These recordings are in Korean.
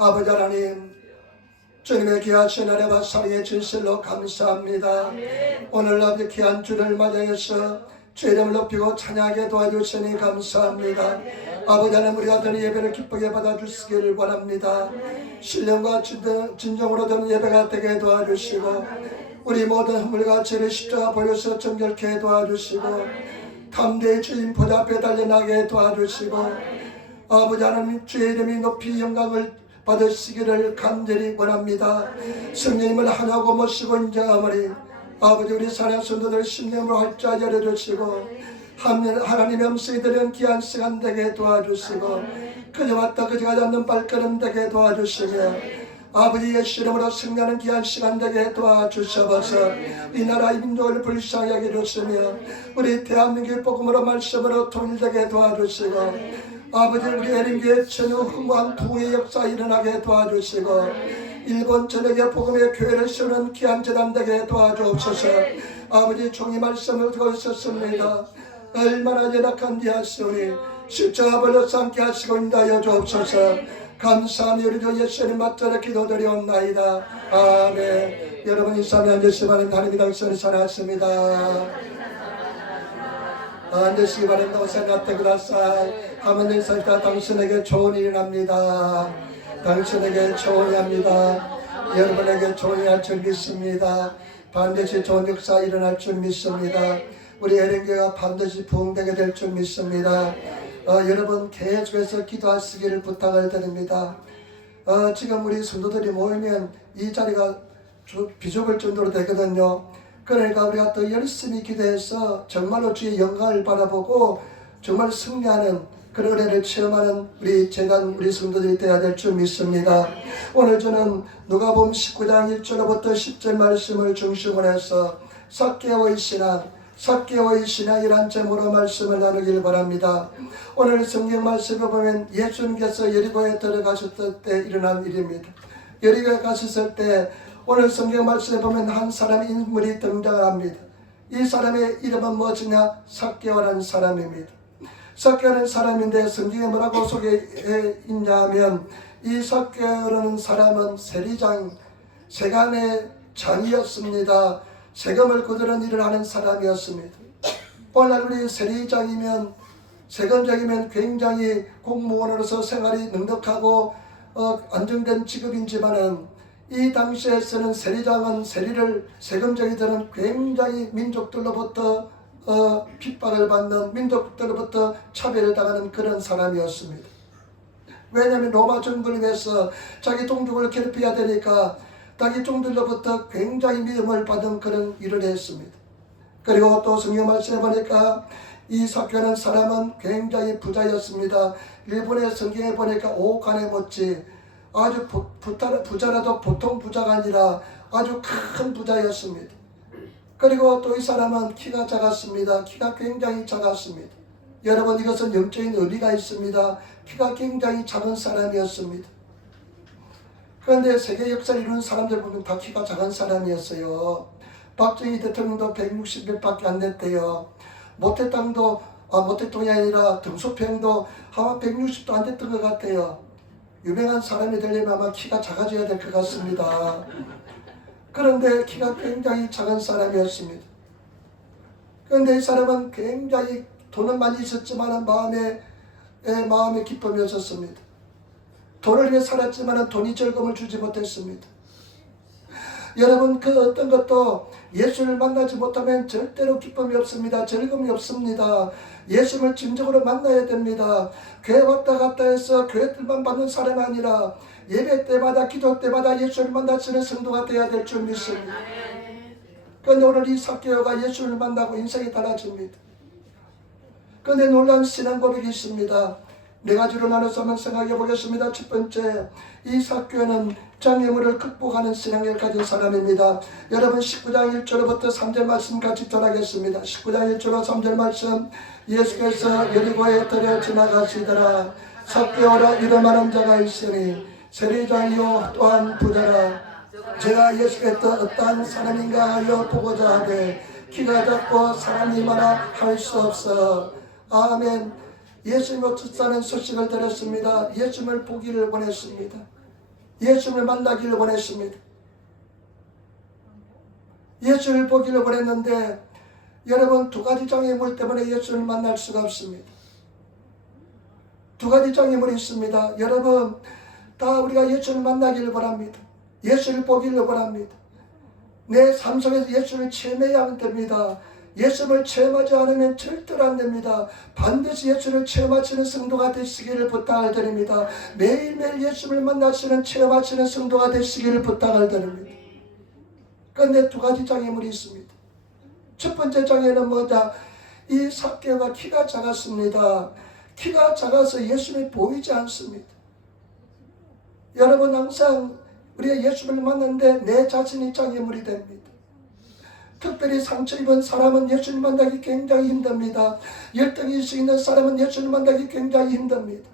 아버지 하나님, 주님의 귀하신 은혜와 사랑의 진실로 감사합니다. 오늘 아버지 귀한 주를 맞이해서 주의 이름을 높이고 찬양하게 도와주시니 감사합니다. 아버지 하나님, 우리 아들 예배를 기쁘게 받아주시기를 원합니다. 신령과 진정으로 드는 예배가 되게 도와주시고, 우리 모든 허물과 죄를 십자가 보여서 정결케 도와주시고, 담대히 주님 보좌 앞에 달려나게 도와주시고, 아버지 하나님, 주의 이름이 높이 영광을 받으시기를 간절히 원합니다. 성령님을 하나고 모시고 인정하오니 아버지, 우리 사랑 성도들 심령으로 활짝 열어주시고, 하나님의 음성이 들은 귀한 시간 되게 도와주시고, 그저 왔다 그저 가지 않는 발걸음 되게 도와주시며, 아버지 예수 이름으로 승리하는 귀한 시간 되게 도와주셔서 이 나라 이 민족을 불쌍히 하게 해주시며, 우리 대한민국의 복음으로 말씀으로 통일되게 도와주시고, 아버지 우리 에린교회 전후 흥왕 부흥의 역사 일어나게 도와주시고, 일본 전역의 복음의 교회를 세우는 귀한 재단 되게 도와주옵소서. 아버지 종이 말씀을 듣고 있었습니다. 얼마나 연약한 디하시오니 십자가 벌려서 함께 하시고 인다여 주옵소서. 감사하며 우리 주 예수님 맞들어 기도드리옵나이다. 아멘. 여러분 인사하며 앉으시기 바랍니다. 하나님이 당신을 사랑하십니다. 앉으시기 바랍니다. 오세나테 그다사이. 하나님 살다 당신에게 좋은 일이 납니다. 당신에게 좋은 일이 합니다. 여러분에게 좋은 일이 할 줄 믿습니다. 반드시 좋은 역사 일어날 줄 믿습니다. 우리 에린교회가 반드시 부흥되게 될 줄 믿습니다. 여러분 계속해서 기도하시기를 부탁을 드립니다. 지금 우리 성도들이 모이면 이 자리가 비좁을 정도로 되거든요. 그러니까 우리가 더 열심히 기도해서 정말로 주의 영광을 바라보고 정말 승리하는 그런 은혜를 체험하는 우리 재단 우리 성도들이 되어야 될 줄 믿습니다. 오늘 저는 누가복음 19장 1절부터 10절 말씀을 중심으로 해서 삭개오의 신앙이란 제목으로 말씀을 나누길 바랍니다. 오늘 성경 말씀에 보면 예수님께서 여리고에 들어가셨을 때 일어난 일입니다. 여리고에 가셨을 때 오늘 성경 말씀에 보면 한 사람의 인물이 등장합니다. 이 사람의 이름은 무엇이냐? 삭개오라는 사람입니다. 삭개오라는 사람인데 성경에 뭐라고 소개해 있냐 하면, 이 삭개오라는 사람은 세리장, 세간의 장이었습니다. 세금을 거두는 일을 하는 사람이었습니다. 오늘 우리 세리장이면, 세금장이면 굉장히 공무원으로서 생활이 넉넉하고 안정된 직업이지만은, 이 당시에서는 세리장은 세금쟁이들은 굉장히 민족들로부터 핍박을 받는, 민족들로부터 차별을 당하는 그런 사람이었습니다. 왜냐하면 로마 정부를 위해서 자기 동족을 괴롭혀야 되니까 자기 종들로부터 굉장히 미움을 받은 그런 일을 했습니다. 그리고 또 성경 말씀에 보니까 이 삭개오라는 사람은 굉장히 부자였습니다. 일본의 성경에 보니까 5억 안에 못지 아주 부자라도 보통 부자가 아니라 아주 큰 부자였습니다. 그리고 또 이 사람은 키가 작았습니다. 키가 굉장히 작았습니다. 여러분, 이것은 영적인 의미가 있습니다. 키가 굉장히 작은 사람이었습니다. 그런데 세계 역사를 이루는 사람들 보면 다 키가 작은 사람이었어요. 박정희 대통령도 160일밖에 안 됐대요. 모태통이 아니라 등소평도 아마 160도 안 됐던 것 같아요. 유명한 사람이 되려면 아마 키가 작아져야 될 것 같습니다. 그런데 키가 굉장히 작은 사람이었습니다. 그런데 이 사람은 굉장히 돈은 많이 있었지만 마음에 기쁨이 없었습니다. 돈을 위해 살았지만 돈이 즐거움을 주지 못했습니다. 여러분, 그 어떤 것도 예수를 만나지 못하면 절대로 기쁨이 없습니다. 즐거움이 없습니다. 예수를 진정으로 만나야 됩니다. 교회 왔다 갔다 해서 교회들만 받는 사람이 아니라 예배 때마다 기도 때마다 예수를 만나시는 성도가 되어야 될 줄 믿습니다. 그런데 오늘 이 삭개오가 예수를 만나고 인생이 달라집니다. 그런데 놀라운 신앙 고백이 있습니다. 네 가지로 나눠서 한번 생각해 보겠습니다. 첫 번째, 이 삭개오는 장애물을 극복하는 신앙을 가진 사람입니다. 여러분 19장 1절부터 3절 말씀 같이 전하겠습니다. 19장 1절로 3절 말씀. 예수께서 여리고에 들여 지나가시더라. 삭개오라 이름하는 자가 있으니 세리장이요 또한 부자라. 제가 예수께서 어떠한 사람인가 하여 보고자 하되 키가 작고 사람이 많아 할 수 없어. 아멘. 예수님을 뜻하는 소식을 들었습니다. 예수님을 보기를 원했습니다. 예수님을 만나기를 원했습니다. 예수를 보기를 원했는데 여러분, 두 가지 장애물 때문에 예수를 만날 수가 없습니다. 두 가지 장애물이 있습니다. 여러분, 다 우리가 예수를 만나기를 원합니다. 예수를 보기를 원합니다. 내 삶 속에서 예수를 체험해야 됩니다. 예수를 체험하지 않으면 절대로 안 됩니다. 반드시 예수를 체험하시는 성도가 되시기를 부탁을 드립니다. 매일매일 예수를 만나시는 체험하시는 성도가 되시기를 부탁을 드립니다. 그런데 두 가지 장애물이 있습니다. 첫 번째 장애는 뭐냐? 이 삭개오가 키가 작았습니다. 키가 작아서 예수님이 보이지 않습니다. 여러분, 항상 우리가 예수를 만났는데 내 자신이 장애물이 됩니다. 특별히 상처 입은 사람은 예수를 만나기 굉장히 힘듭니다. 열등이 있는 사람은 예수를 만나기 굉장히 힘듭니다.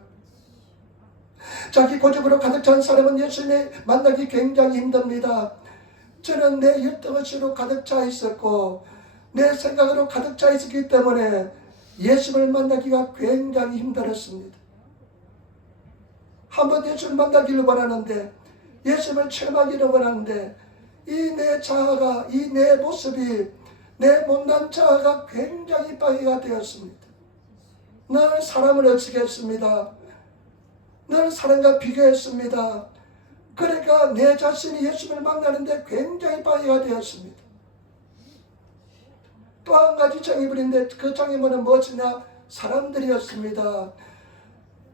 자기 고집으로 가득 찬 사람은 예수를 만나기 굉장히 힘듭니다. 저는 내 열등의식으로 가득 차 있었고 내 생각으로 가득 차 있었기 때문에 예수를 만나기가 굉장히 힘들었습니다. 한번 예수를 만나기를 원하는데, 예수를 체험하기를 원하는데, 이 내 자아가, 이 내 모습이, 내 못난 자아가 굉장히 방해가 되었습니다. 늘 사람을 의식했습니다. 늘 사람과 비교했습니다. 그러니까 내 자신이 예수를 만나는데 굉장히 방해가 되었습니다. 또 한 가지 장애물인데, 그 장애물은 무엇이냐? 사람들이었습니다.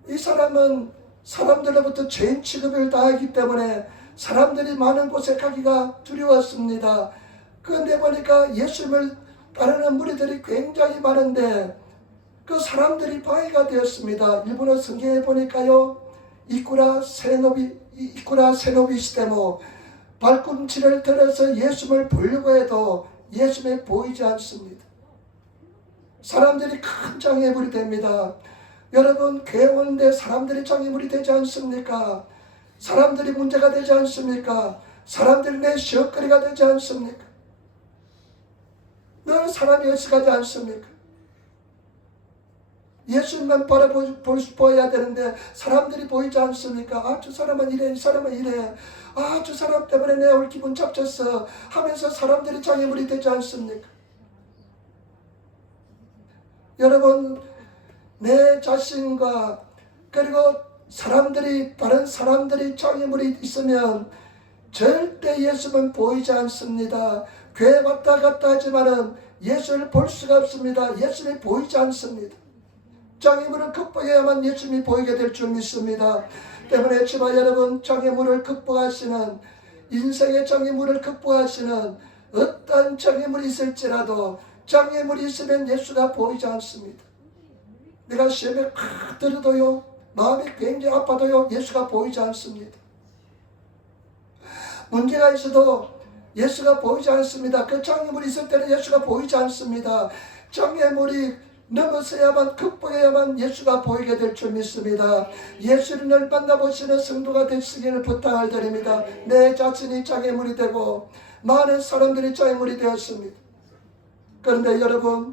이 사람은 사람들로부터 죄인 취급을 당하기 때문에 사람들이 많은 곳에 가기가 두려웠습니다. 그런데 보니까 예수님을 따르는 무리들이 굉장히 많은데 그 사람들이 방해가 되었습니다. 일본어 성경에 보니까요, 이쿠라 세노비시테모, 발꿈치를 들어서 예수님을 보려고 해도 예수님이 보이지 않습니다. 사람들이 큰 장애물이 됩니다. 여러분, 교회 오는데 사람들이 장애물이 되지 않습니까? 사람들이 문제가 되지 않습니까? 사람들이 내 시험거리가 되지 않습니까? 늘 사람이 의식하지 않습니까? 예수님만 보여야 되는데 사람들이 보이지 않습니까? 아, 저 사람은 이래, 이 사람은 이래. 아, 저 사람 때문에 내 오늘 기분 잡쳤어 하면서 사람들이 장애물이 되지 않습니까? 여러분, 내 자신과 그리고 사람들이, 다른 사람들이 장애물이 있으면 절대 예수는 보이지 않습니다. 교회 왔다 갔다 하지만은 예수를 볼 수가 없습니다. 예수님이 보이지 않습니다. 장애물을 극복해야만 예수님이 보이게 될 줄 믿습니다. 때문에 제발 여러분, 장애물을 극복하시는, 인생의 장애물을 극복하시는 어떤 장애물이 있을지라도 장애물이 있으면 예수가 보이지 않습니다. 내가 시험에 팍 들어도요, 마음이 굉장히 아파도요, 예수가 보이지 않습니다. 문제가 있어도 예수가 보이지 않습니다. 그 장애물이 있을 때는 예수가 보이지 않습니다. 장애물이 넘어서야만, 극복해야만 예수가 보이게 될 줄 믿습니다. 예수를 늘 만나보시는 성도가 되시기를 부탁을 드립니다. 내 자신이 장애물이 되고 많은 사람들이 장애물이 되었습니다. 그런데 여러분,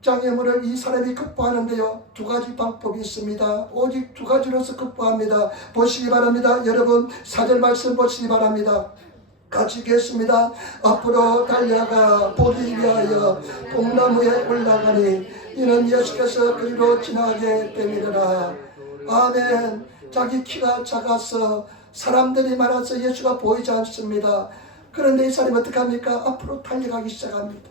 장애물을 이 사람이 극복하는데요, 두 가지 방법이 있습니다. 오직 두 가지로서 극복합니다. 보시기 바랍니다. 여러분, 4절 말씀 보시기 바랍니다. 같이 읽겠습니다. 앞으로 달려가 보기 위하여 동나무에 올라가니 이는 예수께서 그리로 지나게 됨이더라. 아멘. 자기 키가 작아서 사람들이 많아서 예수가 보이지 않습니다. 그런데 이 사람이 어떻게 합니까? 앞으로 달려가기 시작합니다.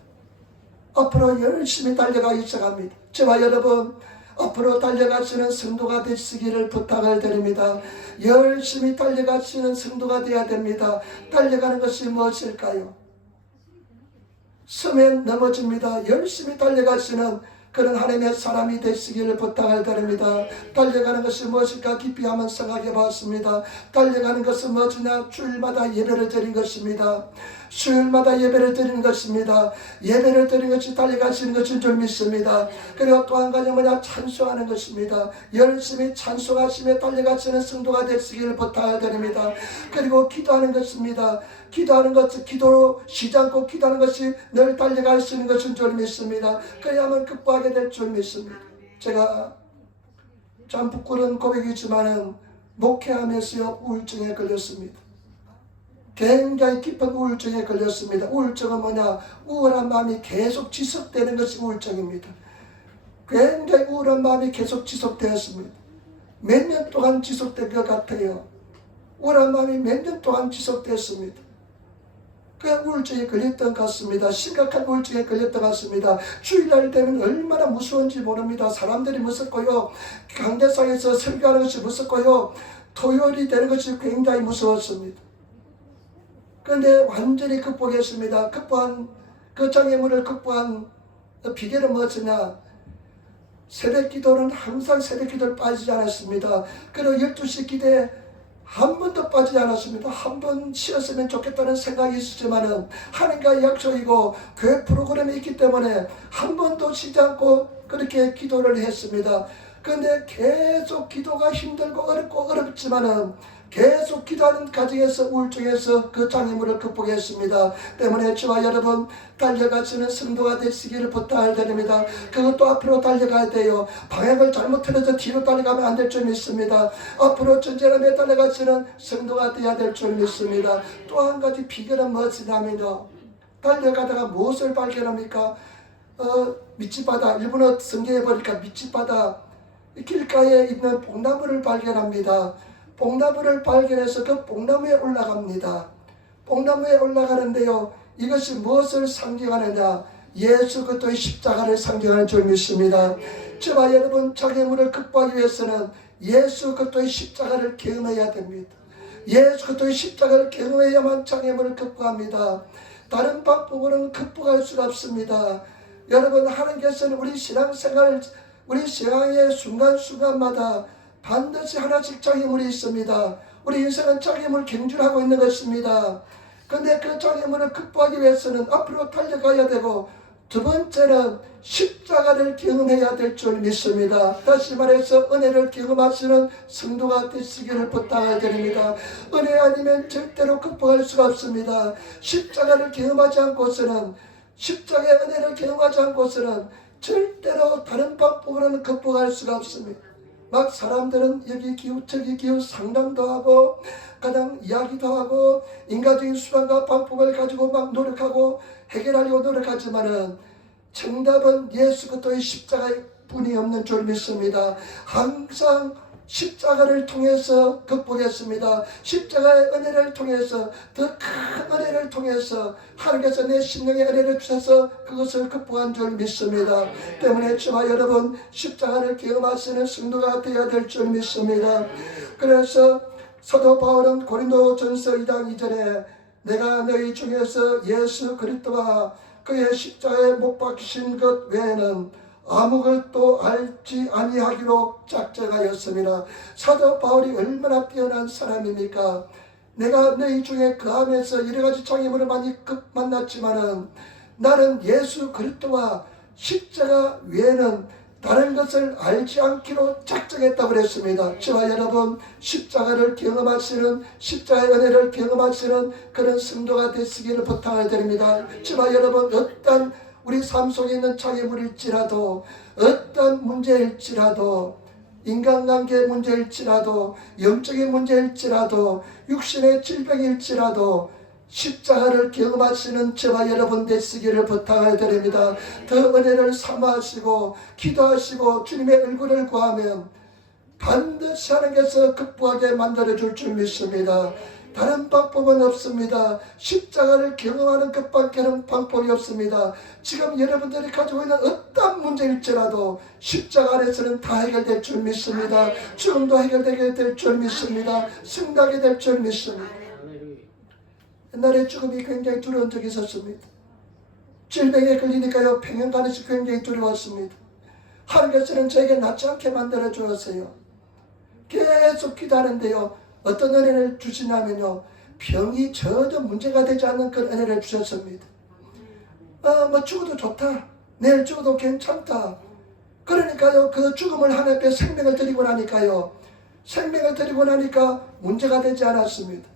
앞으로 열심히 달려가기 시작합니다. 저와 여러분, 앞으로 달려가시는 성도가 되시기를 부탁을 드립니다. 열심히 달려가시는 성도가 되어야 됩니다. 달려가는 것이 무엇일까요? 서면 넘어집니다. 열심히 달려가시는 그런 하나님의 사람이 되시기를 부탁을 드립니다. 달려가는 것이 무엇일까 깊이 한번 생각해 봤습니다. 달려가는 것은 무엇이냐? 주일마다 예배를 드린 것입니다. 수요일마다 예배를 드리는 것입니다. 예배를 드리는 것이 달려가시는 것인 줄 믿습니다. 그리고 또 한 가지 뭐냐? 찬송하는 것입니다. 열심히 찬송하시며 달려가시는 성도가 되시기를 부탁을 드립니다. 그리고 기도하는 것입니다. 기도하는 것은 기도로 쉬지 않고 기도하는 것이 늘 달려갈 수 있는 것인 줄 믿습니다. 그래야만 극복하게 될 줄 믿습니다. 제가 참 부끄러운 고백이지만은 목회하면서 우울증에 걸렸습니다. 굉장히 깊은 우울증에 걸렸습니다. 우울증은 뭐냐? 우울한 마음이 계속 지속되는 것이 우울증입니다. 굉장히 우울한 마음이 계속 지속되었습니다. 몇 년 동안 지속된 것 같아요. 우울한 마음이 몇 년 동안 지속됐습니다. 그 우울증에 걸렸던 것 같습니다. 심각한 우울증에 걸렸던 것 같습니다. 주일날 되면 얼마나 무서운지 모릅니다. 사람들이 무섭고요. 강대상에서 설교하는 것이 무섭고요. 토요일이 되는 것이 굉장히 무서웠습니다. 그런데 완전히 극복했습니다. 그 장애물을 극복한 비결은 무엇이냐? 새벽기도는 항상 새벽기도를 빠지지 않았습니다. 그리고 12시 기도에 한 번도 빠지지 않았습니다. 한 번 쉬었으면 좋겠다는 생각이 있었지만은 하나님과의 약속이고 교회 프로그램이 있기 때문에 한 번도 쉬지 않고 그렇게 기도를 했습니다. 그런데 계속 기도가 힘들고 어렵지만은 계속 기도하는 과정에서 우울증에서 그 장애물을 극복했습니다. 때문에 저와 여러분 달려가시는 성도가 되시기를 부탁을 드립니다. 그것도 앞으로 달려가야 돼요. 방향을 잘못 틀어서 뒤로 달려가면 안 될 줄 믿습니다. 앞으로 전진하며 달려가시는 성도가 되어야 될 줄 믿습니다. 또 한 가지 비결은 무엇이냐면요, 달려가다가 무엇을 발견합니까? 밑집바다, 일본어 성경에 보니까 밑집바다 길가에 있는 뽕나무를 발견합니다. 뽕나무를 발견해서 그 뽕나무에 올라갑니다. 뽕나무에 올라가는데요, 이것이 무엇을 상징하느냐? 예수 그리스도의 십자가를 상징하는 줄 믿습니다. 저와 여러분 장애물을 극복하기 위해서는 예수 그리스도의 십자가를 경험해야 됩니다. 예수 그리스도의 십자가를 경험해야만 장애물을 극복합니다. 다른 방법으로는 극복할 수가 없습니다. 여러분, 하나님께서는 우리 신앙생활, 우리 신앙의 순간순간마다 반드시 하나씩 장애물이 있습니다. 우리 인생은 장애물 경주하고 있는 것입니다. 그런데 그 장애물을 극복하기 위해서는 앞으로 달려가야 되고, 두 번째는 십자가를 경험해야 될 줄 믿습니다. 다시 말해서 은혜를 경험하시는 성도가 되시기를 부탁을 드립니다. 은혜 아니면 절대로 극복할 수가 없습니다. 십자가를 경험하지 않고서는, 십자가의 은혜를 경험하지 않고서는 절대로 다른 방법으로는 극복할 수가 없습니다. 막 사람들은 여기 기우 저기 기우 상담도 하고 가장 이야기도 하고 인간적인 수단과 방법을 가지고 막 노력하고 해결하려고 노력하지만은 정답은 예수 그리스도의 십자가의 뿐이 없는 줄 믿습니다. 항상 십자가를 통해서 극복했습니다. 십자가의 은혜를 통해서, 더 큰 은혜를 통해서 하나님께서 내 심령의 은혜를 주셔서 그것을 극복한 줄 믿습니다. 때문에 저와 여러분 십자가를 경험하시는 성도가 되어야 될 줄 믿습니다. 그래서 사도 바울은 고린도전서 2장 2절에 내가 너희 중에서 예수 그리스도와 그의 십자가에 못 박히신 것 외에는 아무것도 알지 아니하기로 작정하였습니다. 사도 바울이 얼마나 뛰어난 사람입니까? 내가 너희 중에 거하면서 여러가지 장애물을 많이 만났지만은 나는 예수 그리스도와 십자가 외에는 다른 것을 알지 않기로 작정했다고 그랬습니다. 저와 여러분 십자가를 경험하시는, 십자가의 은혜를 경험하시는 그런 성도가 되시기를 부탁을 드립니다. 저와 여러분 어떤 우리 삶 속에 있는 장애물일지라도, 어떤 문제일지라도, 인간관계 문제일지라도, 영적인 문제일지라도, 육신의 질병일지라도 십자가를 경험하시는 저와 여러분 되시기를 부탁을 드립니다. 더 은혜를 사모하시고 기도하시고 주님의 얼굴을 구하면 반드시 하나님께서 극복하게 만들어줄 줄 믿습니다. 다른 방법은 없습니다. 십자가를 경험하는 것밖에는 방법이 없습니다. 지금 여러분들이 가지고 있는 어떤 문제일지라도 십자가 안에서는 다 해결될 줄 믿습니다. 죽음도 해결되게 될 줄 믿습니다. 승리하게 될 줄 믿습니다. 옛날에 죽음이 굉장히 두려운 적이 있었습니다. 질병에 걸리니까요, 평행 가는 것이 굉장히 두려웠습니다. 하나님께서는 저에게 낫지 않게 만들어 주었어요. 계속 기도하는데요, 어떤 은혜를 주시냐면요, 병이 전혀 문제가 되지 않는 그런 은혜를 주셨습니다. 뭐 죽어도 좋다, 내일 죽어도 괜찮다. 그러니까요, 그 죽음을 하나님 앞에 생명을 드리고 나니까요, 생명을 드리고 나니까 문제가 되지 않았습니다.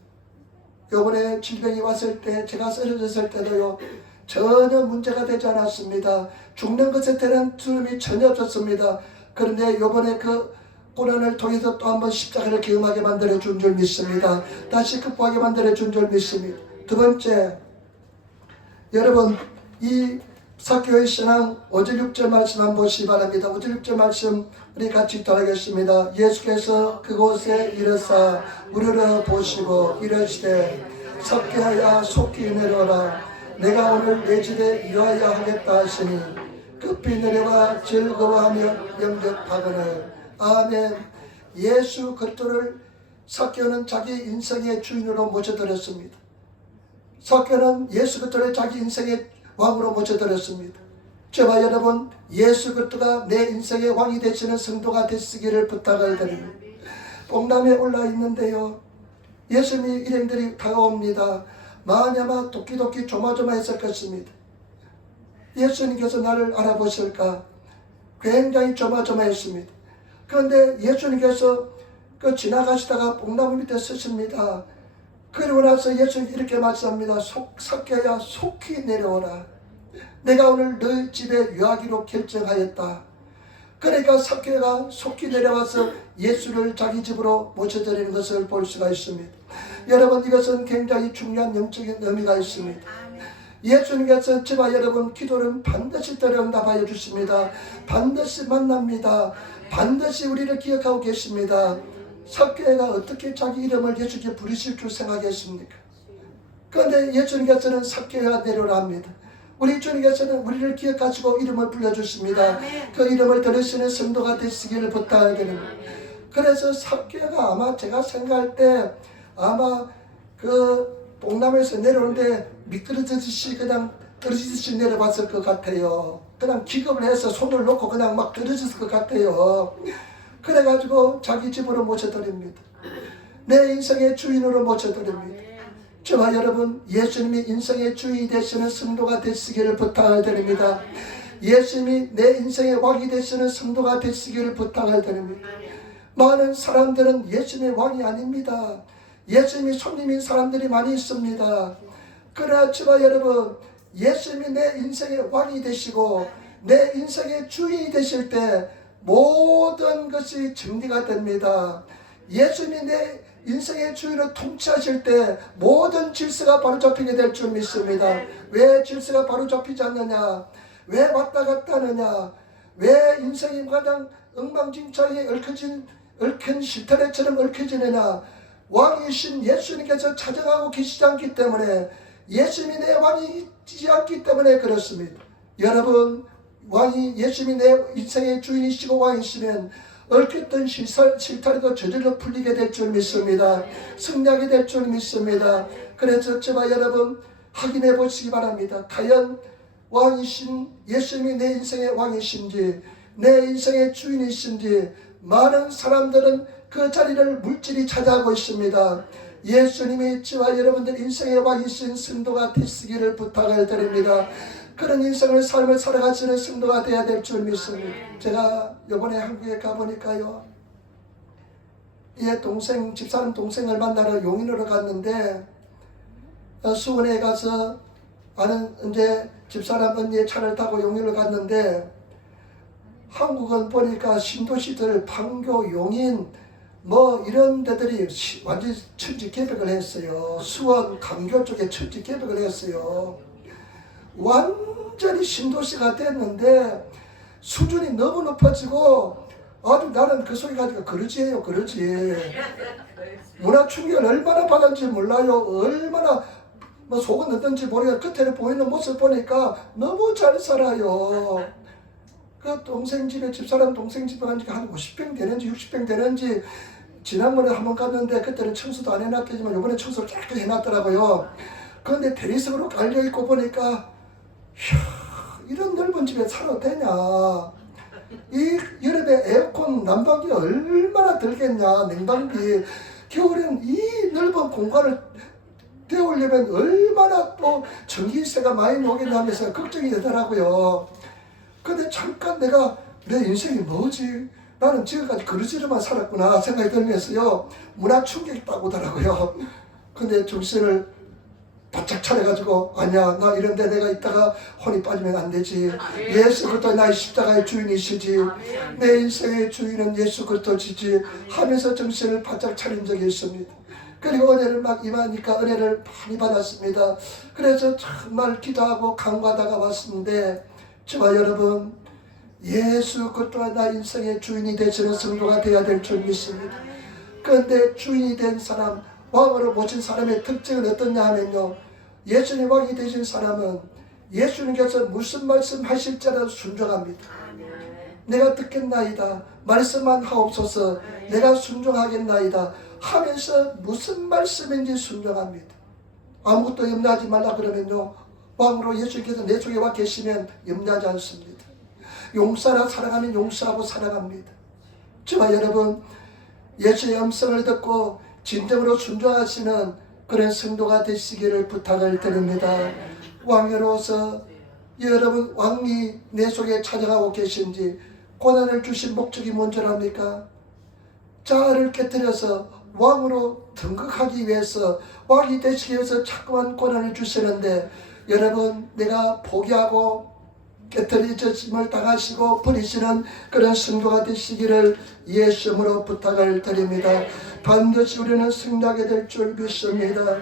요번에 질병이 왔을 때, 제가 쓰러졌을 때도요, 전혀 문제가 되지 않았습니다. 죽는 것에 대한 두려움이 전혀 없었습니다. 그런데 요번에 그 고난을 통해서 또 한번 십자가를 경험하게 만들어 준 줄 믿습니다. 다시 극복하게 만들어 준 줄 믿습니다. 두 번째, 여러분 이 사교의 신앙 5절 6절 말씀 한번 보시기 바랍니다. 5절 6절 말씀 우리 같이 따라하겠습니다. 예수께서 그곳에 이르사 우러러 보시고 이르시되 섞여야 속히 내려오라. 내가 오늘 내 집에 위하여 하겠다 하시니 급히 내려와 즐거워하며 영접하거늘. 아멘. 예수 그리스도를 삭개오는 자기 인생의 주인으로 모셔드렸습니다. 삭개오는 예수 그리스도를 자기 인생의 왕으로 모셔드렸습니다. 저와 여러분, 예수 그리스도가 내 인생의 왕이 되시는 성도가 되시기를 부탁을 드립니다. 복남에 올라 있는데요, 예수님이 일행들이 다가옵니다. 마냐마 도끼도끼 조마조마했을 것입니다. 예수님께서 나를 알아보실까 굉장히 조마조마했습니다. 그런데 예수님께서 그 지나가시다가 복나무 밑에 서십니다. 그리고 나서 예수님이 이렇게 말씀합니다. 삭개야 속히 내려오라. 내가 오늘 너희 집에 유하기로 결정하였다. 그러니까 삭개가 속히 내려와서 예수를 자기 집으로 모셔드리는 것을 볼 수가 있습니다. 여러분, 이것은 굉장히 중요한 영적인 의미가 있습니다. 예수님께서 저와 여러분 기도는 반드시 응답하여 주십니다. 반드시 만납니다. 반드시 우리를 기억하고 계십니다. 삭개가 어떻게 자기 이름을 예수께 부르실 줄 생각했습니까? 그런데 예수님께서는 삭개가 내려라 합니다. 우리 주님께서는 우리를 기억하시고 이름을 불러주십니다. 그 이름을 들으시는 성도가 되시기를 부탁드립니다. 그래서 삭개가 아마 제가 생각할 때 아마 그 복남에서 내려오는데 미끄러지듯이 그냥 떨어지듯이 내려봤을 것 같아요. 그냥 기겁을 해서 손을 놓고 그냥 막 떨어졌을 것 같아요. 그래가지고 자기 집으로 모셔드립니다. 내 인생의 주인으로 모셔드립니다. 저와 여러분, 예수님이 인생의 주인이 되시는 성도가 되시기를 부탁을 드립니다. 예수님이 내 인생의 왕이 되시는 성도가 되시기를 부탁을 드립니다. 많은 사람들은 예수님의 왕이 아닙니다. 예수님이 손님인 사람들이 많이 있습니다. 그러나 저와 여러분, 예수님이 내 인생의 왕이 되시고 내 인생의 주인이 되실 때 모든 것이 정리가 됩니다. 예수님이 내 인생의 주인을 통치하실 때 모든 질서가 바로잡히게 될 줄 믿습니다. 왜 질서가 바로잡히지 않느냐? 왜 왔다 갔다 하느냐? 왜 인생이 가장 엉망진창에 얽힌 실타래처럼 얽혀지느냐? 왕이신 예수님께서 찾아가고 계시지 않기 때문에, 예수님이 내 왕이지 않기 때문에 그렇습니다. 여러분, 예수님이 내 인생의 주인이시고 왕이시면 얽혔던 실타래도 저절로 풀리게 될 줄 믿습니다. 승리하게 될 줄 믿습니다. 그래서 저와 여러분 확인해 보시기 바랍니다. 과연 왕이신 예수님이 내 인생의 왕이신지, 내 인생의 주인이신지. 많은 사람들은 그 자리를 물질이 차지하고 있습니다. 예수님이 저와 여러분들 인생의 왕이신 성도가 되시기를 부탁을 드립니다. 그런 인생을 삶을 살아가시는 성도가 되어야 될 줄 믿습니다. 제가 이번에 한국에 가보니까요, 집사람 동생을 만나러 용인으로 갔는데, 수원에 가서 아는 이제 집사람 언니의 차를 타고 용인을 갔는데, 한국은 보니까 신도시들 판교, 용인 뭐 이런 데들이 완전히 천지 개벽을 했어요. 수원, 강교 쪽에 천지 개벽을 했어요. 완전히 신도시가 됐는데 수준이 너무 높아지고 아주 나는 그 소리 가지고 그러지예요, 그러지. 문화 충격을 얼마나 받았는지 몰라요. 얼마나 뭐 속은 어떤지 모르겠어요. 끝에는 보이는 모습 보니까 너무 잘 살아요. 그 동생 집에, 집사람 동생 집에 간 지가 한 50평 되는지 60평 되는지, 지난번에 한번 갔는데 그때는 청소도 안 해놨더니만 이번에 청소를 깨끗이 해놨더라고요. 그런데 대리석으로 깔려있고 보니까 이런 넓은 집에 살아도 되냐. 이 여름에 에어컨 난방비 얼마나 들겠냐, 냉방비. 겨울엔 이 넓은 공간을 데우려면 얼마나 또 전기세가 많이 나오겠냐 하면서 걱정이 되더라고요. 근데 잠깐 내가 내 인생이 뭐지? 나는 지금까지 그러지로만 살았구나 생각이 들면서요, 문화 충격이 딱 오더라고요. 근데 정신을 바짝 차려가지고 아니야 나 이런데 내가 있다가 혼이 빠지면 안 되지. 예수 그리스도 나의 십자가의 주인이시지. 내 인생의 주인은 예수 그리스도시지 하면서 정신을 바짝 차린 적이 있습니다. 그리고 은혜를 막 임하니까 은혜를 많이 받았습니다. 그래서 정말 기도하고 간구하다가 왔는데 저와 여러분 예수 그리스도가 나 인생의 주인이 되시는 성도가 되어야 될 줄 믿습니다. 그런데 주인이 된 사람, 왕으로 모신 사람의 특징은 어떠냐 하면요, 예수님 왕이 되신 사람은 예수님께서 무슨 말씀 하실지라도 순종합니다. 내가 듣겠나이다, 말씀만 하옵소서, 내가 순종하겠나이다 하면서 무슨 말씀인지 순종합니다. 아무것도 염려하지 말라 그러면요, 왕으로 예수님께서 내 속에 와 계시면 염려하지 않습니다. 용서하라 사랑하면 용서하고 살아갑니다. 저와 여러분, 예수의 음성을 듣고 진정으로 순종하시는 그런 성도가 되시기를 부탁을 드립니다. 왕으로서 여러분, 왕이 내 속에 찾아가고 계신지, 고난을 주신 목적이 뭔지랍니까? 자아를 깨뜨려서 왕으로 등극하기 위해서, 왕이 되시기 위해서 자꾸만 고난을 주시는데, 여러분, 내가 포기하고 깨뜨려짐을 당하시고 버리시는 그런 성도가 되시기를 예수님으로 부탁을 드립니다. 반드시 우리는 승리하게 될 줄 믿습니다.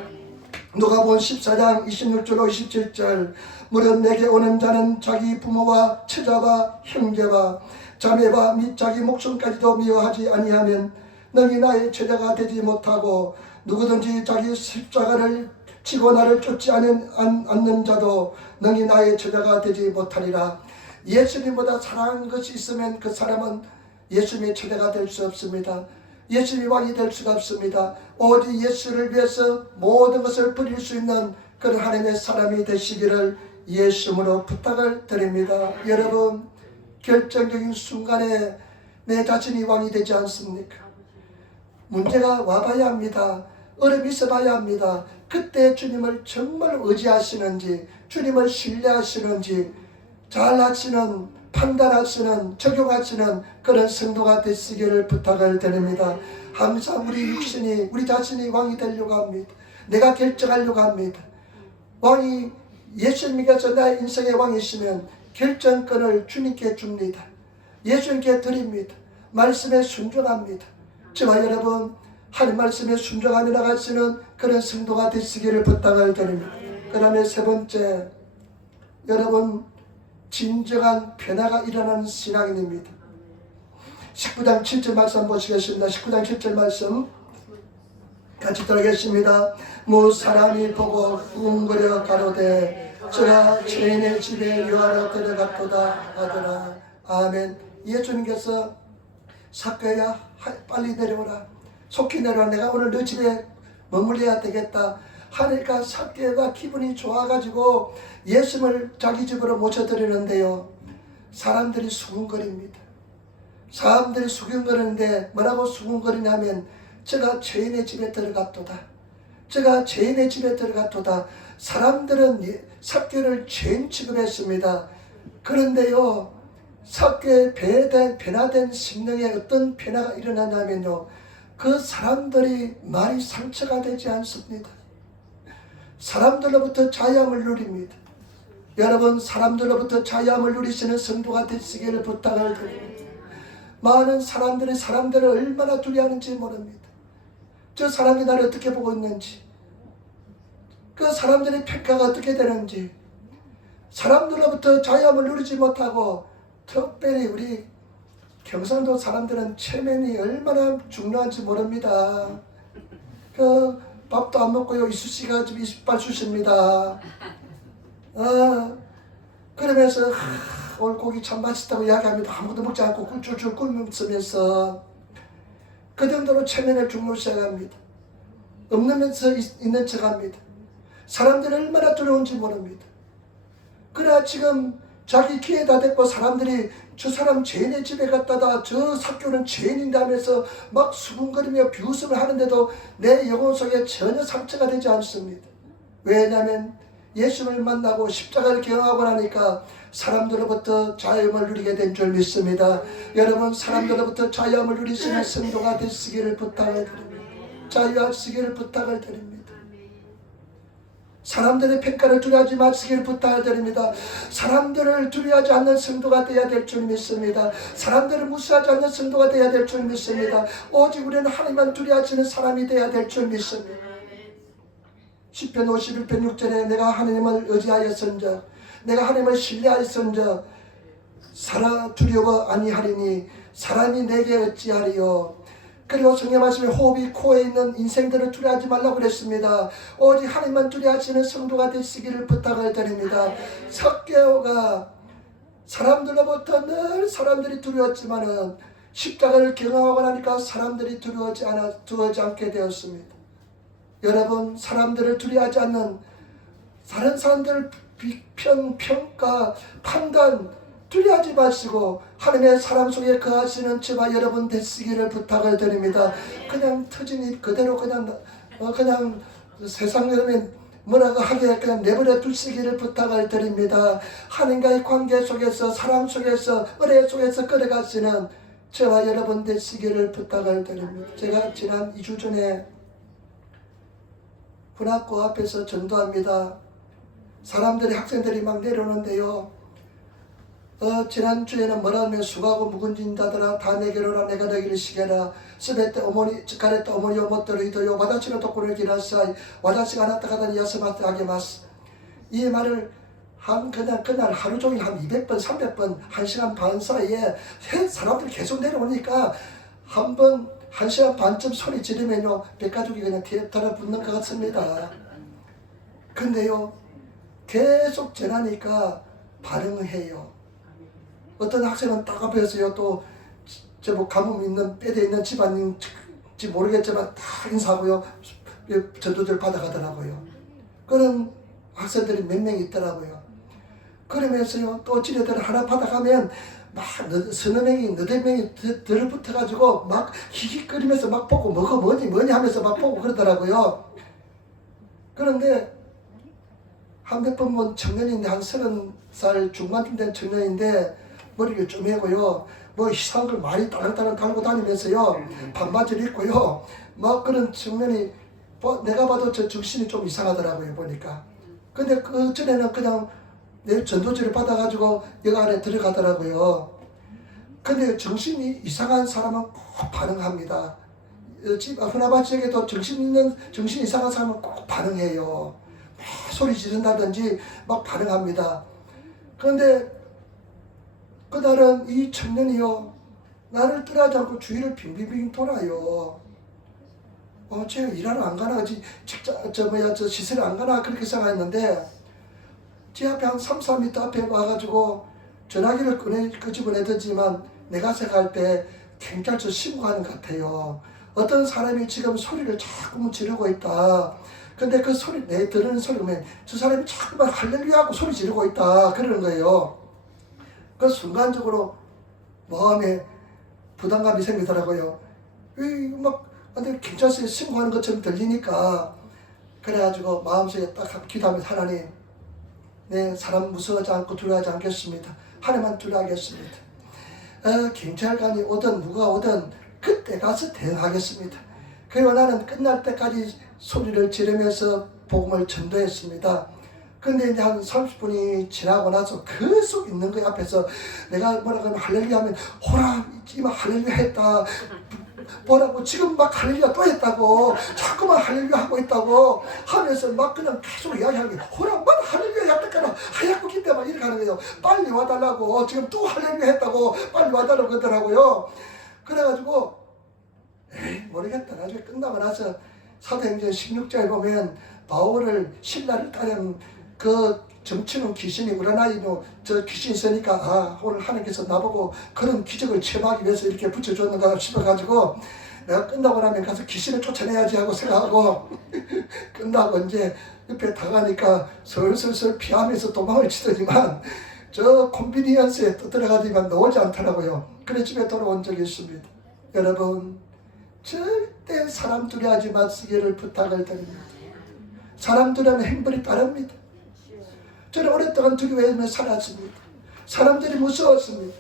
누가복음 14장 26절로 27절, 무릇 내게 오는 자는 자기 부모와 처자와 형제와 자매와 및 자기 목숨까지도 미워하지 아니하면 너희 나의 제자가 되지 못하고, 누구든지 자기 십자가를 지고 나를 쫓지 않는 자도 너희 나의 제자가 되지 못하리라. 예수님보다 사랑하는 것이 있으면 그 사람은 예수님의 제자가 될 수 없습니다. 예수님이 왕이 될 수가 없습니다. 오직 예수를 위해서 모든 것을 버릴 수 있는 그런 하나님의 사람이 되시기를 예수님으로 부탁을 드립니다. 여러분, 결정적인 순간에 내 자신이 왕이 되지 않습니까? 문제가 와봐야 합니다. 어려움이 있어봐야 합니다. 그때 주님을 정말 의지하시는지, 주님을 신뢰하시는지 잘 하시는, 판단하시는, 적용하시는 그런 성도가 되시기를 부탁을 드립니다. 항상 우리 육신이, 우리 자신이 왕이 되려고 합니다. 내가 결정하려고 합니다. 왕이, 예수님께서 나의 인생의 왕이시면 결정권을 주님께 줍니다. 예수님께 드립니다. 말씀에 순종합니다. 저와 여러분, 하나님 말씀에 순종하며 나가시는 그런 성도가 되시기를 부탁을 드립니다. 그 다음에 세 번째, 여러분, 진정한 변화가 일어나는 신앙인입니다. 19장 7절 말씀 보시겠습니다. 19장 7절 말씀 같이 들어가겠습니다. 무 사람이 보고 후웅거려 가로되 저가 죄인의 집에 유하러 들어갔도다 하더라. 아멘. 예수님께서 삭개야 빨리 내려오라, 속히 내려와, 내가 오늘 너 집에 머물러야 되겠다 하니까 삭개가 기분이 좋아가지고 예수님을 자기 집으로 모셔드리는데요, 사람들이 수군거립니다. 사람들이 수군거리는데 뭐라고 수군거리냐면 제가 죄인의 집에 들어갔도다, 제가 죄인의 집에 들어갔도다. 사람들은 삭개를 죄인 취급했습니다. 그런데요, 삭개의 변화된 심령에 어떤 변화가 일어나냐면요, 그 사람들이 말이 상처가 되지 않습니다. 사람들로부터 자유함을 누립니다. 여러분, 사람들로부터 자유함을 누리시는 성도가 되시기를 부탁을 드립니다. 많은 사람들이 사람들을 얼마나 두려워하는지 모릅니다. 저 사람이 나를 어떻게 보고 있는지, 그 사람들의 평가가 어떻게 되는지, 사람들로부터 자유함을 누리지 못하고, 특별히 우리 경상도 사람들은 체면이 얼마나 중요한지 모릅니다. 그 밥도 안 먹고요, 이쑤시개가 좀 이빨 쑤십니다. 그러면서 오늘 고기 참 맛있다고 이야기합니다. 아무도 먹지 않고 꿀줄줄 굶으면서 그 정도로 체면을 중요시합니다. 없는면서 있는 척합니다. 사람들이 얼마나 두려운지 모릅니다. 그래 지금 자기 기회다 됐고 사람들이 저 사람 죄인의 집에 갔다가 저 삭개는 죄인인데 하면서 막 수군거리며 비웃음을 하는데도 내 영혼 속에 전혀 상처가 되지 않습니다. 왜냐하면 예수를 만나고 십자가를 경험하고 나니까 사람들로부터 자유함을 누리게 된 줄 믿습니다. 여러분, 사람들로부터 자유함을 누리시는 성도가 되시기를 부탁을 드립니다. 자유하시기를 부탁을 드립니다. 사람들의 평가를 두려워하지 마시기를 부탁을 드립니다. 사람들을 두려워하지 않는 성도가 되어야 될 줄 믿습니다. 사람들을 무시하지 않는 성도가 되어야 될 줄 믿습니다. 오직 우리는 하나님만 두려워하시는 사람이 되어야 될 줄 믿습니다. 시편 51편 6절에 내가 하나님을 의지하였은즉 내가 하나님을 신뢰하였은즉 두려워 아니하리니 사람이 내게 어찌하리요. 그리고 성경 말씀에 호흡이 코에 있는 인생들을 두려워하지 말라고 그랬습니다. 오직 하나님만 두려워하시는 성도가 되시기를 부탁을 드립니다. 석개오가 사람들로부터 늘 사람들이 두려웠지만은 십자가를 경험하고 나니까 사람들이 두려워하지 않게 되었습니다. 여러분, 사람들을 두려워하지 않는 다른 사람들 비평, 평가, 판단 두려워하지 마시고 하나님의 사람 속에 거하시는 저와 여러분 되시기를 부탁을 드립니다. 그냥 터진 입 그대로 그냥 세상 여러분 뭐라고 하게 그냥 내버려 두시기를 부탁을 드립니다. 하나님과의 관계 속에서 사랑 속에서 은혜 속에서 걸어가시는 저와 여러분 되시기를 부탁을 드립니다. 제가 지난 2주 전에 분학교 앞에서 전도합니다. 학생들이 막 내려오는데요. 지난주에는 뭐라면 수고하고 묵은진다더라 다 내게로 오라 내가 너희를 시게라 스베때 어머니 가레때 어머니 오모토로 이도요 와다치노 도쿠를 기라사이 와다치가 하나타 가다니 야스마테 아게마스. 이 말을 그날 하루 종일 한 200번 300번 1시간 반 사이에 사람들이 계속 내려오니까 한 1시간 반쯤 소리 지르면요 백가죽이 그냥 뒤에 달아붙는 것 같습니다. 근데요 계속 전하니까 반응을 해요. 어떤 학생은 딱 앞에서요 또 가뭄 있는 빼대 있는 집안인지 모르겠지만 다 인사하고요 전도를 받아가더라고요. 그런 학생들이 몇 명 있더라고요. 그러면서요 또 지네들 하나 받아가면 막 서너 명이 너댓 명이 들어붙어가지고 막 히히거리면서 막 보고 뭐가 뭐니 하면서 막 보고 그러더라고요. 그런데 한 몇 번 본 청년인데 한 30살 중반쯤 된 청년인데 머리를 좀 해고요. 뭐 이상한 걸 많이 따랑따랑 달고 다니면서요. 반바지를 입고요. 막 그런 청년이 내가 봐도 저 정신이 좀 이상하더라고요 보니까. 근데 그 전에는 그냥 내 전도지를 받아가지고 여기 안에 들어가더라고요. 근데 정신이 이상한 사람은 꼭 반응합니다. 후나바 지역에도 정신 이상한 사람은 꼭 반응해요. 소리 지른다든지 막 반응합니다. 그런데 그날은 이 청년이요 나를 떠나지 않고 주위를 빙빙빙 돌아요. 쟤 일하러 안 가나 저 시설에 안 가나 그렇게 생각했는데 제 앞에 한 3-4m 앞에 와가지고 전화기를 끄집어내더지만 내가 생각할 때 경찰서 신고하는 것 같아요. 어떤 사람이 지금 소리를 자꾸만 지르고 있다. 근데 그 소리, 내 들은 소리 보면 저 사람이 자꾸만 할렐루야 하고 소리 지르고 있다. 그러는 거예요. 그 순간적으로 마음에 부담감이 생기더라고요. 근데 경찰서에 신고하는 것처럼 들리니까 그래가지고 마음속에 딱 기도하면서 하나님, 내 사람 무서워하지 않고 두려워하지 않겠습니다. 하나님만 두려워하겠습니다. 경찰관이 오든 누가 오든 그때 가서 대응하겠습니다. 그리고 나는 끝날 때까지 소리를 지르면서 복음을 전도했습니다. 근데 이제 한 30분이 지나고 나서 계속 있는 거 앞에서 내가 뭐라고 하면 할렐루야 하면 호라 이마 할렐루야 했다. 뭐라고 지금 막 할렐루야 또 했다고 자꾸만 할렐루야 하고 있다고 하면서 막 그냥 계속 이야기하는 거예요. 호라 막 할렐루야 했다까나 하얗고 긴데 막 이렇게 하는 거예요. 빨리 와달라고 지금 또 할렐루야 했다고 빨리 와달라고 그러더라고요. 그래가지고 모르겠다. 나중에 끝나고 나서 사도행전 16장에 보면 바울을 신라를 따른 그 점치는 귀신이 우라나이노 저 귀신 있으니까 오늘 하나님께서 나보고 그런 기적을 체험하기 위해서 이렇게 붙여줬는가 싶어가지고 내가 끝나고 나면 가서 귀신을 쫓아내야지 하고 생각하고 끝나고 이제 옆에 다가니까 슬슬 피하면서 도망을 치더니만 저 콤비니언스에 떠들어가지만 나오지 않더라고요. 그래 집에 돌아온 적이 있습니다. 여러분 절대 사람 두려워하지 마시기를 부탁을 드립니다. 사람 두려워하면 행벌이 따릅니다. 저는 오랫동안 두려워하며 살았습니다. 사람들이 무서웠습니다.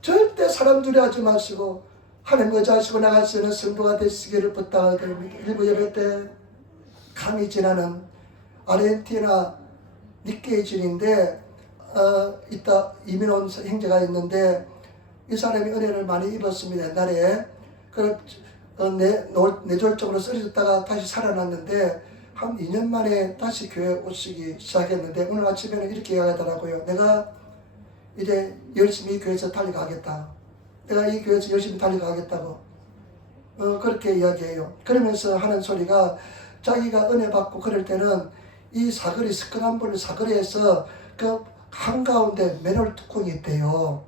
절대 사람 두려워하지 마시고 하나님 의지하시고 나갈 수 있는 성도가 되시기를 부탁을 드립니다. 일부 예배 때 감이 지나는 아르헨티나 니케이진인데 이따 이민 온 형제가 있는데 이 사람이 은혜를 많이 입었습니다. 옛날에 뇌졸중으로 쓰러졌다가 다시 살아났는데 한 2년 만에 다시 교회 오시기 시작했는데 오늘 아침에는 이렇게 이야기하더라고요. 내가 이제 열심히 이 교회에서 달려가겠다. 내가 이 교회에서 열심히 달려가겠다고 그렇게 이야기해요. 그러면서 하는 소리가 자기가 은혜 받고 그럴 때는 이 사거리 스크램블 사거리에서 그 한가운데 맨홀 뚜껑이 있대요.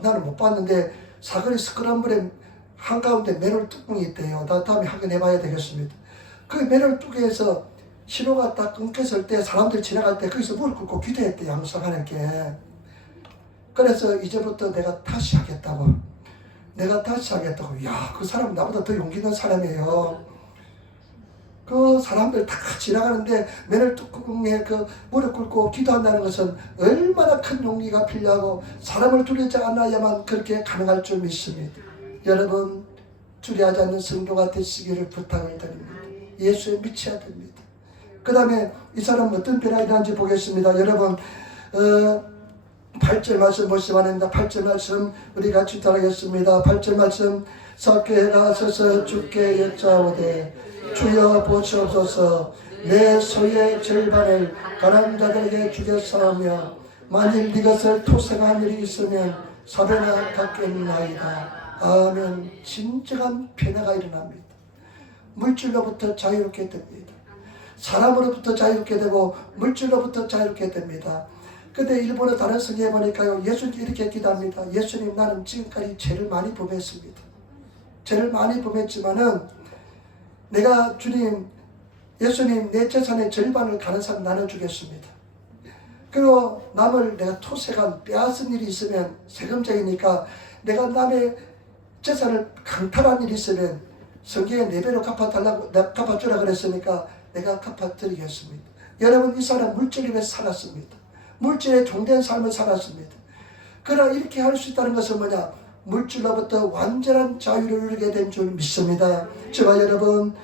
나는 못 봤는데 사거리 스크램블에 한가운데 맨홀 뚜껑이 있대요. 나 다음에 확인해 봐야 되겠습니다. 그 맨홀 뚜껑에서 신호가 딱 끊겼을 때 사람들 지나갈 때 거기서 무릎 꿇고 기도했대요. 항상 하나님께. 그래서 이제부터 내가 다시 하겠다고. 내가 다시 하겠다고. 야, 그 사람은 나보다 더 용기 있는 사람이에요. 그 사람들 다 지나가는데 맨홀 뚜껑에 그 무릎 꿇고 기도한다는 것은 얼마나 큰 용기가 필요하고 사람을 두려워하지 않아야만 그렇게 가능할 줄 믿습니다. 여러분, 두려워하지 않는 성도가 되시기를 부탁을 드립니다. 예수에 미쳐야 됩니다. 그 다음에 이 사람은 어떤 변화가 일어난지 보겠습니다. 여러분 8절 말씀 보시기 바랍니다. 8절 말씀 우리 같이 따라하겠습니다. 8절 말씀 석회가 서서 주께 여짜오되 주여 보시옵소서. 내 소의 절반을 가난한 자들에게 주겠사오며 만일 이것을 토색한 일이 있으면 사변화 받겠나이다. 아멘. 진정한 변화가 일어납니다. 물질로부터 자유롭게 됩니다. 사람으로부터 자유롭게 되고 물질로부터 자유롭게 됩니다. 근데 일본의 다른 성경에 보니까요, 예수님 이렇게 기도합니다. 예수님, 나는 지금까지 죄를 많이 범했습니다. 죄를 많이 범했지만은 내가 주님, 예수님 내 재산의 절반을 다른 사람 나눠주겠습니다. 그리고 남을 내가 토색한 빼앗은 일이 있으면 세금쟁이니까 내가 남의 재산을 강탈한 일이 있으면 성경에 4배로 갚아주라 그랬으니까 내가 갚아드리겠습니다. 여러분, 이 사람 물질에 위해 살았습니다. 물질에 종된 삶을 살았습니다. 그러나 이렇게 할 수 있다는 것은 뭐냐? 물질로부터 완전한 자유를 누리게 된 줄 믿습니다. 저와 여러분,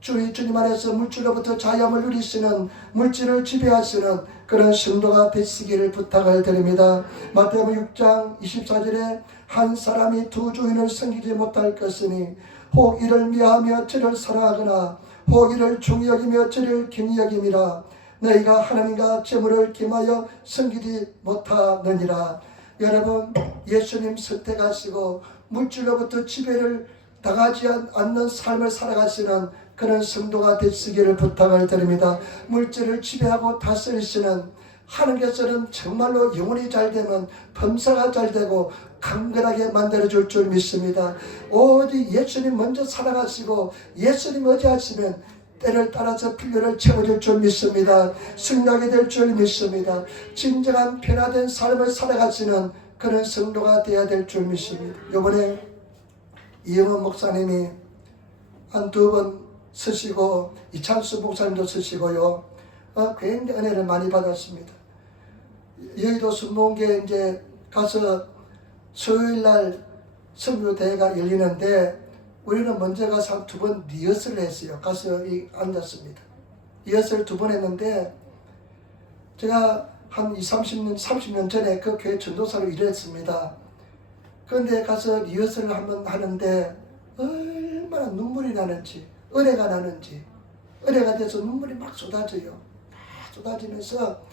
주님 안에서 물질로부터 자유함을 누리시는, 물질을 지배하시는 그런 성도가 되시기를 부탁을 드립니다. 마태복음 6장 24절에 한 사람이 두 주인을 섬기지 못할 것이니 혹 이를 미워하며 저를 사랑하거나 혹 이를 중히 여기며 저를 긍히 여김이라. 너희가 하나님과 재물을 겸하여 섬기지 못하느니라. 여러분, 예수님 선택하시고 물질로부터 지배를 당하지 않는 삶을 살아가시는 그런 성도가 되시기를 부탁을 드립니다. 물질을 지배하고 다스리시는 하나님께서는 정말로 영혼이 잘 되면 범사가 잘 되고 강건하게 만들어줄 줄 믿습니다. 오직 예수님 먼저 살아가시고 예수님 의지하시면 때를 따라서 필요를 채워줄 줄 믿습니다. 승리하게 될 줄 믿습니다. 진정한 변화된 삶을 살아가시는 그런 성도가 되어야 될 줄 믿습니다. 이번에 이영원 목사님이 한 2번 쓰시고 이창수 목사님도 쓰시고요. 굉장히 은혜를 많이 받았습니다. 여의도 순복음교회 이제 가서 수요일날 선교대회가 열리는데 우리는 먼저 가서 2번 리허설을 했어요. 가서 앉았습니다. 리허설 2번 했는데 제가 한 30년 전에 그 교회 전도사로 일했습니다. 그런데 가서 리허설을 한번 하는데 얼마나 눈물이 나는지, 은혜가 나는지, 은혜가 돼서 눈물이 막 쏟아져요. 막 쏟아지면서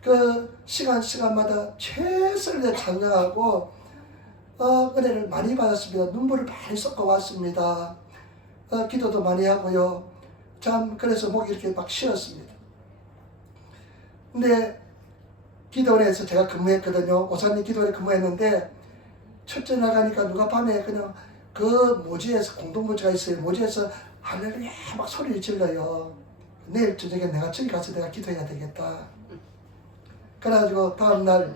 그 시간마다 최선을 다해 찬양하고 은혜를 많이 받았습니다. 눈물을 많이 쏟고 왔습니다. 기도도 많이 하고요. 참 그래서 목이 이렇게 막 쉬었습니다. 근데 기도원에서 제가 근무했거든요. 오산리 기도원에 근무했는데 첫째 나가니까 누가 밤에 그냥 그 모지에서 공동모지가 있어요. 모지에서 할렐루야 막 소리를 질러요. 내일 저녁에 내가 저기 가서 내가 기도해야 되겠다. 그래가지고 다음날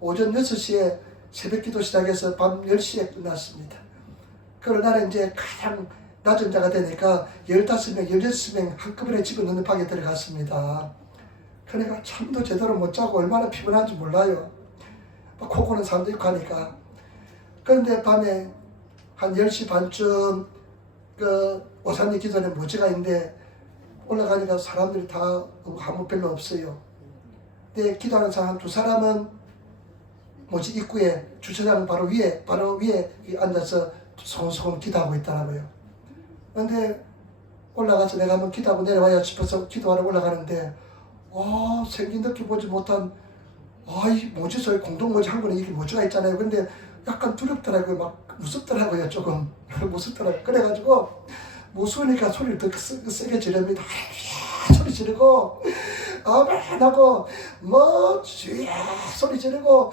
오전 6시에 새벽 기도 시작해서 밤 10시에 끝났습니다. 그러나 나는 이제 가장 낮은 자가 되니까 15명, 16명 한꺼번에 집어넣는 방에 들어갔습니다. 그러니까 잠도 제대로 못 자고 얼마나 피곤한지 몰라요. 막 코 고는 사람도 있고 하니까. 그런데 밤에 한 10시 반쯤 그 오산리 기도원에 모지가 있는데 올라가니까 사람들이 다 아무 별로 없어요. 근데 기도하는 사람 두 사람은 입구에 주차장 바로 위에 앉아서 소곤소곤 기도하고 있더라고요. 근데 올라가서 내가 한번 기도하고 내려와야 싶어서 기도하러 올라가는데 생긴 느낌 보지 못한 이 모지 공동모지 한 거는 이게 모지가 있잖아요. 근데 약간 두렵더라고요. 막 무섭더라고요. 조금 무섭더라고요. 그래가지고 무서우니까 소리를 더 세게 지릅니다. 소리 지르고 아멘하고 소리 지르고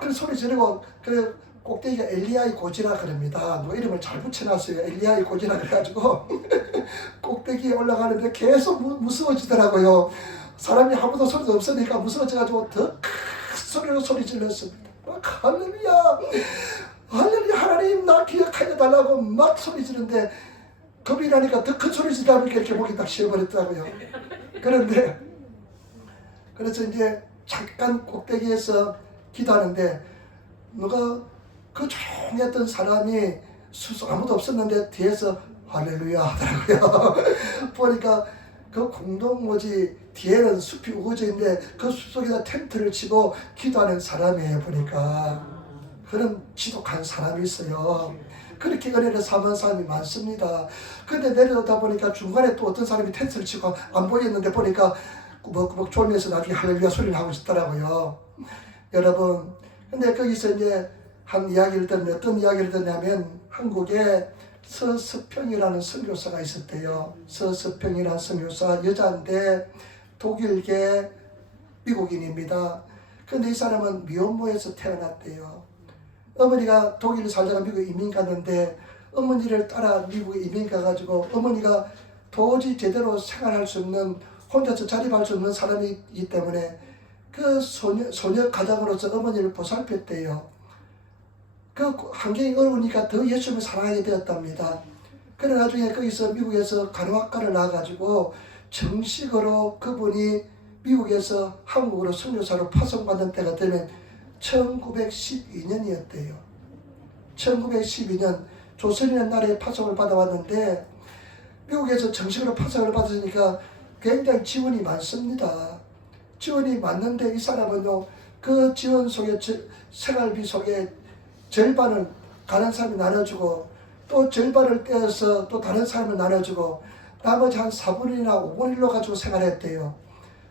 그 소리 지르고 그 꼭대기가 엘리야의 고지라 그럽니다. 누가 이름을 잘 붙여놨어요. 엘리야의 고지라 그래가지고 꼭대기에 올라가는데 계속 무서워지더라고요. 사람이 아무도 소리도 없으니까 무서워져가지고 더 큰 소리로 소리 질렀습니다. 할렐루야 할렐루야 하나님 나 기억하여 달라고 막 소리 지르는데 겁이 나니까 더 큰 소리 지르다 보니까 이렇게 목이 딱 쉬어버렸더라고요. 그런데 그래서 이제 잠깐 꼭대기에서 기도하는데 누가 그 조용했던 사람이 아무도 없었는데 뒤에서 할렐루야 하더라고요. 보니까 그 공동모지 뒤에는 숲이 우거져 있는데 그 숲 속에다 텐트를 치고 기도하는 사람이에요. 보니까 그런 지독한 사람이 있어요. 그렇게 은혜를 삼은 사람이 많습니다. 근데 내려오다 보니까 중간에 또 어떤 사람이 텐트를 치고 안 보였는데 보니까 꾸벅꾸벅 졸면서 나중에 할렐루야 소리를 하고 있더라고요. 여러분, 근데 거기서 이제 한 이야기를 듣는데 어떤 이야기를 듣냐면 한국에 서스평이라는 선교사가 있었대요. 서스평이라는 선교사 여자인데 독일계 미국인입니다. 근데 이 사람은 미혼모에서 태어났대요. 어머니가 독일에 살다가 미국에 이민 갔는데 어머니를 따라 미국에 이민 가가지고 어머니가 도저히 제대로 생활할 수 없는 혼자서 자립할 수 없는 사람이기 때문에 그 소녀 가장으로서 어머니를 보살폈대요. 그 환경이 어려우니까 더 예수님을 사랑하게 되었답니다. 그래 나중에 거기서 미국에서 간호학과를 나와가지고 정식으로 그분이 미국에서 한국으로 선교사로 파송받는 때가 되면 1912년이었대요. 1912년 조선이라는 나라에 파송을 받아왔는데 미국에서 정식으로 파송을 받았으니까 굉장히 지원이 많습니다. 지원이 많는데 이 사람은요 그 지원 속에 생활비 속에 절반을 다른 사람이 나눠주고 또 절반을 떼어서 또 다른 사람을 나눠주고 나머지 한 4분의 1이나 5분의 1로 가지고 생활했대요.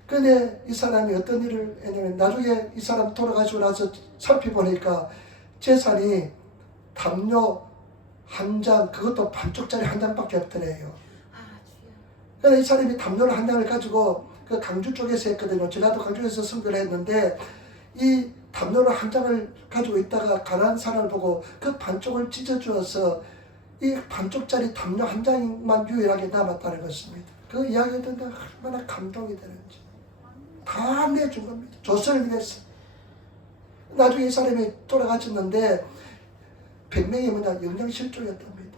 근데 이 사람이 어떤 일을 했냐면 나중에 이 사람 돌아가시고 나서 살펴보니까 재산이 담요 한 장, 그것도 반쪽짜리 한 장밖에 없더래요. 그래서 이 사람이 담요를 한 장을 가지고 그 강주 쪽에서 했거든요. 전라도 강주에서 선교를 했는데 이 담요를 한 장을 가지고 있다가 가난한 사람을 보고 그 반쪽을 찢어주어서 이 반쪽짜리 담요 한 장만 유일하게 남았다는 것입니다. 그 이야기를 듣는데 얼마나 감동이 되는지 다 내준 겁니다. 조선을 위해서. 나중에 이 사람이 돌아가셨는데 100명이 영양실종이었답니다.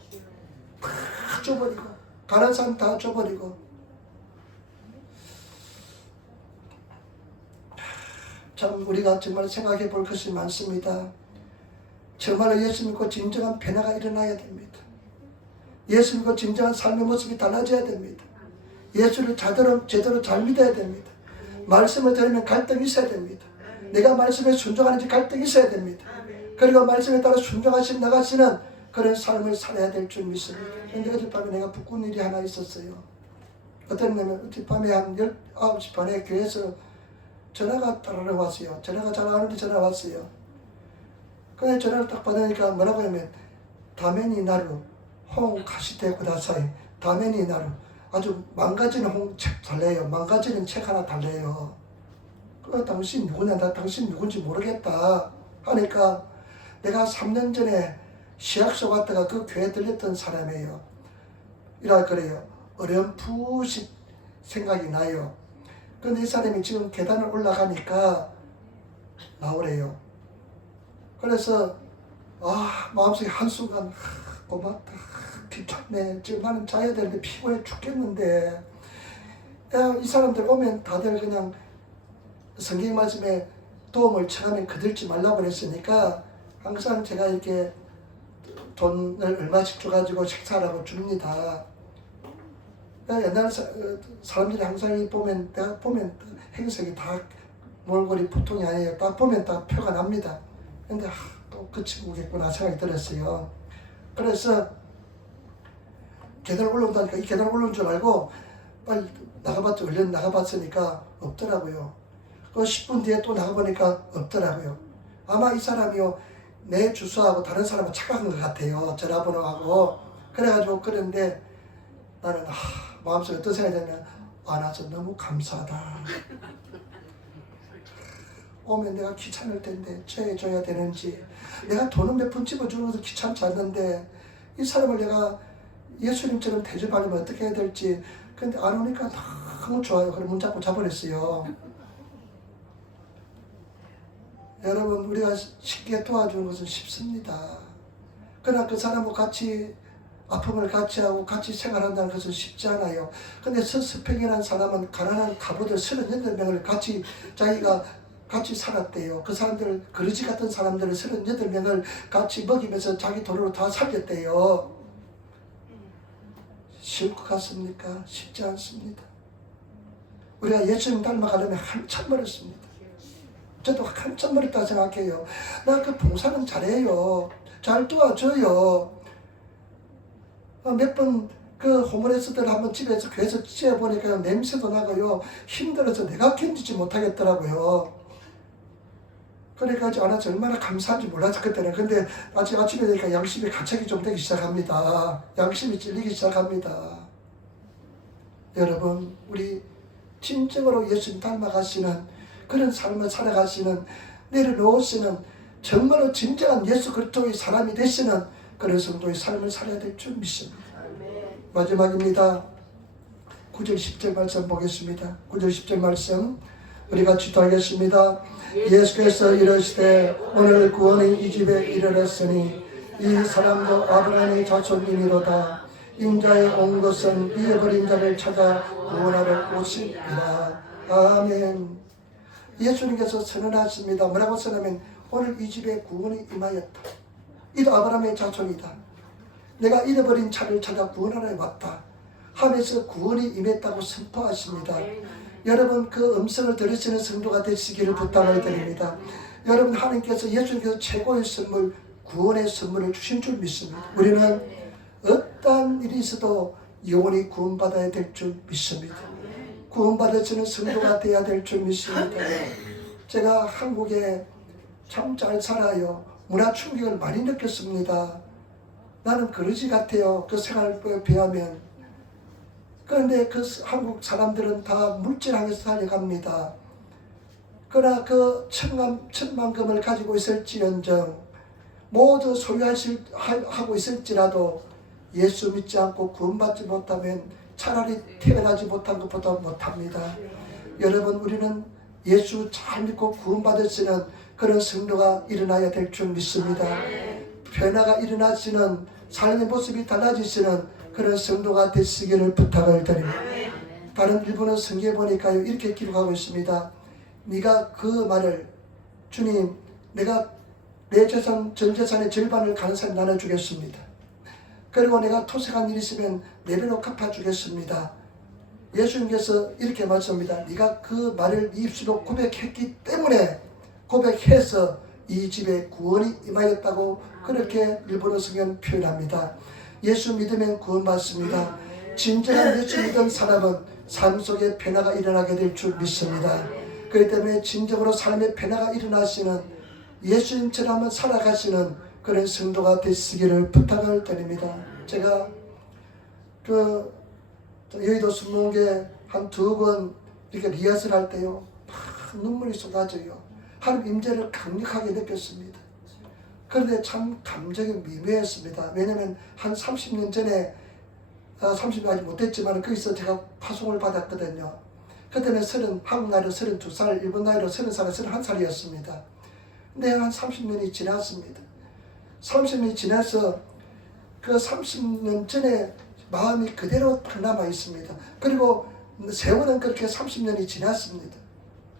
다 줘버리고 가난한 사람 다 줘버리고. 참 우리가 정말 생각해 볼 것이 많습니다. 정말로 예수 믿고 진정한 변화가 일어나야 됩니다. 예수 믿고 진정한 삶의 모습이 달라져야 됩니다. 예수를 제대로 잘 믿어야 됩니다. 말씀을 들으면 갈등이 있어야 됩니다. 내가 말씀에 순종하는지 갈등이 있어야 됩니다. 그리고 말씀에 따라 순종하시 나가시는 그런 삶을 살아야 될 줄 믿습니다. 그런데 어젯밤에 내가 부끄러운 일이 하나 있었어요. 어땠냐면 어젯밤에 한 19시 반에 교회에서 전화가 따라러 왔어요. 전화가 잘 안 오는데 전화가 왔어요. 근데 전화를 딱 받으니까 뭐라고 하냐면 다메니 나루 홍 가시테 구다사이 다메니 나루 아주 망가지는 홍책 달래요. 망가지는 책 하나 달래요. 그 당신 누구냐? 나 당신 누군지 모르겠다 하니까 내가 3년 전에 시약소 갔다가 그 교회 들렸던 사람이에요. 이라 그래요. 어렴풋이 생각이 나요. 근데 이 사람이 지금 계단을 올라가니까 나오래요. 그래서 마음속에 한순간 고맙다. 귀찮네. 지금 나는 자야 되는데 피곤해 죽겠는데. 이 사람들 오면 다들 그냥 성경 말씀에 도움을 청하면 거들지 말라고 그랬으니까 항상 제가 이렇게 돈을 얼마씩 줘가지고 식사하라고 줍니다. 옛날 사람들이 항상 보면, 내가 보면 행색이 다 몰골이 보통이 아니에요. 딱 보면 딱 표가 납니다. 근데 또 그 친구겠구나 생각이 들었어요. 그래서 계단 올라온다니까 이 계단 올라온 줄 알고 빨리 나가봤죠. 얼른 나가봤으니까 없더라고요. 그 10분 뒤에 또 나가보니까 없더라고요. 아마 이 사람이요 내 주소하고 다른 사람은 착각한 것 같아요. 전화번호하고. 그래가지고 그런데 나는 마음속에 어떤 생각이 들면 와서 너무 감사하다. 오면 내가 귀찮을 텐데 죄줘야 되는지, 내가 돈은 몇 푼 집어주는 것도 귀찮지 않는데 이 사람을 내가 예수님처럼 대접하려면 어떻게 해야 될지. 근데 안 오니까 너무 좋아요. 그래 문 잡고 자버렸어요. 여러분, 우리가 쉽게 도와주는 것은 쉽습니다. 그러나 그 사람과 같이 아픔을 같이 하고 같이 생활한다는 것은 쉽지 않아요. 근데 서스팽이라는 사람은 가난한 가부들 38명을 자기가 같이 살았대요. 그 사람들, 거지 같은 사람들을 38명을 같이 먹이면서 자기 돈으로 다 살렸대요. 쉬울 것 같습니까? 쉽지 않습니다. 우리가 예수님 닮아가려면 한참 멀었습니다. 저도 한참 멀었다 생각해요. 나 그 봉사는 잘해요. 잘 도와줘요. 몇 번 그 호모레스들 한번 집에서 교회에서 찌어보니까 냄새도 나고요. 힘들어서 내가 견디지 못하겠더라고요. 그러니까 안아서 얼마나 감사한지 몰랐어 그때는. 근데 아침에 되니까 양심이 가책이 좀 되기 시작합니다. 양심이 찔리기 시작합니다. 여러분, 우리 진정으로 예수님 닮아가시는 그런 삶을 살아가시는, 내려놓으시는, 정말로 진정한 예수 그리스도의 사람이 되시는 그런 성도의 삶을 살아야 될 줄 믿습니다. 마지막입니다. 9절 10절 말씀 보겠습니다. 9절 10절 말씀 우리 같이 기도하겠습니다. 예수께서 이르시되 오늘 구원이 이 집에 이르렀으니 이 사람도 아브라함의 자손이니로다. 인자에 온 것은 잃어버린 자를 찾아 구원하러 오심이라. 아멘. 예수님께서 선언하십니다. 뭐라고 선언하면 오늘 이 집에 구원이 임하였다. 이도 아브라함의 자손이다. 내가 잃어버린 자를 찾아 구원하러 왔다 하면서 구원이 임했다고 선포하십니다. 여러분, 그 음성을 들으시는 성도가 되시기를 부탁을 드립니다. 여러분, 하나님께서 예수님께서 최고의 선물, 구원의 선물을 주신 줄 믿습니다. 우리는 어떠한 일이 있어도 영원히 구원받아야 될 줄 믿습니다. 구원받아지는 성도가 되어야 될 줄 믿습니다. 제가 한국에 참 잘 살아요. 문화 충격을 많이 느꼈습니다. 나는 거지 같아요. 그 생활에 비하면. 그런데 그 한국 사람들은 다 물질하게서 살아갑니다. 그러나 그 천만금을 가지고 있을지언정, 모두 소유하고 있을지라도 예수 믿지 않고 구원받지 못하면 차라리 태어나지 못한 것보다 못합니다. 여러분, 우리는 예수 잘 믿고 구원받으시는 그런 성도가 일어나야 될 줄 믿습니다. 변화가 일어나시는 삶의 모습이 달라지시는 그런 성도가 되시기를 부탁을 드립니다. 다른 일본어 성경에 보니까요, 이렇게 기록하고 있습니다. 네가 그 말을, 주님, 내가 내 재산, 전 재산의 절반을 가는 사람 나눠주겠습니다. 그리고 내가 토색한 일 있으면 네 배로 갚아주겠습니다. 예수님께서 이렇게 말씀합니다. 네가 그 말을 네 입술로 고백했기 때문에, 고백해서 이 집에 구원이 임하였다고 그렇게 일본어 성경 표현합니다. 예수 믿으면 구원받습니다. 진정한 예수 믿은 사람은 삶 속에 변화가 일어나게 될 줄 믿습니다. 그렇기 때문에 진정으로 삶의 변화가 일어나시는, 예수님처럼 살아가시는 그런 성도가 되시기를 부탁을 드립니다. 제가 그 여의도 순복음교회 한 2번 이렇게 리허설 할 때요, 막 눈물이 쏟아져요. 하나님 임재를 강력하게 느꼈습니다. 그런데 참 감정이 미묘했습니다. 왜냐하면 한 30년 전에, 30년 아직 못됐지만 거기서 제가 파송을 받았거든요. 그때는 한국 나이로 32살, 일본 나이로 30살, 31살이었습니다. 근데 한 30년이 지났습니다. 30년이 지나서 그 30년 전에 마음이 그대로 딱 남아 있습니다. 그리고 세월은 그렇게 30년이 지났습니다.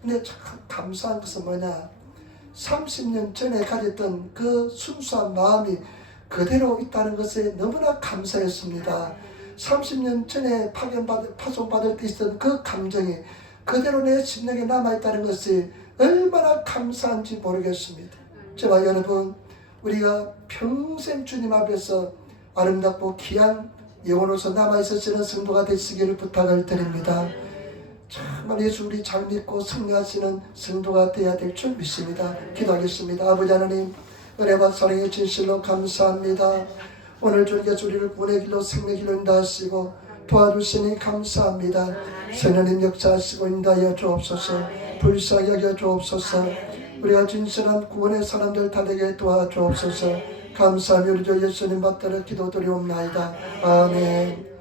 근데 참 감사한 것은 뭐냐, 30년 전에 가졌던 그 순수한 마음이 그대로 있다는 것에 너무나 감사했습니다. 30년 전에 파송받을 때 있었던 그 감정이 그대로 내 심령에 남아있다는 것이 얼마나 감사한지 모르겠습니다. 저와 여러분, 우리가 평생 주님 앞에서 아름답고 귀한 영혼으로서 남아있으시는 성도가 되시기를 부탁을 드립니다. 정말 예수 우리 잘 믿고 승리하시는 성도가 되어야 될 줄 믿습니다. 기도하겠습니다. 아버지 하나님, 은혜와 사랑의 진실로 감사합니다. 오늘 주님께서 우리를 구원의 길로 생명의 길로 인도하시고 도와주시니 감사합니다. 성령님 역사하시고 인도하여 주옵소서. 불쌍히 여겨 주옵소서. 우리가 진실한 구원의 사람들 다 되게 도와주옵소서. 감사하며 우리 주 예수님 받들어 기도드리옵나이다. 아멘.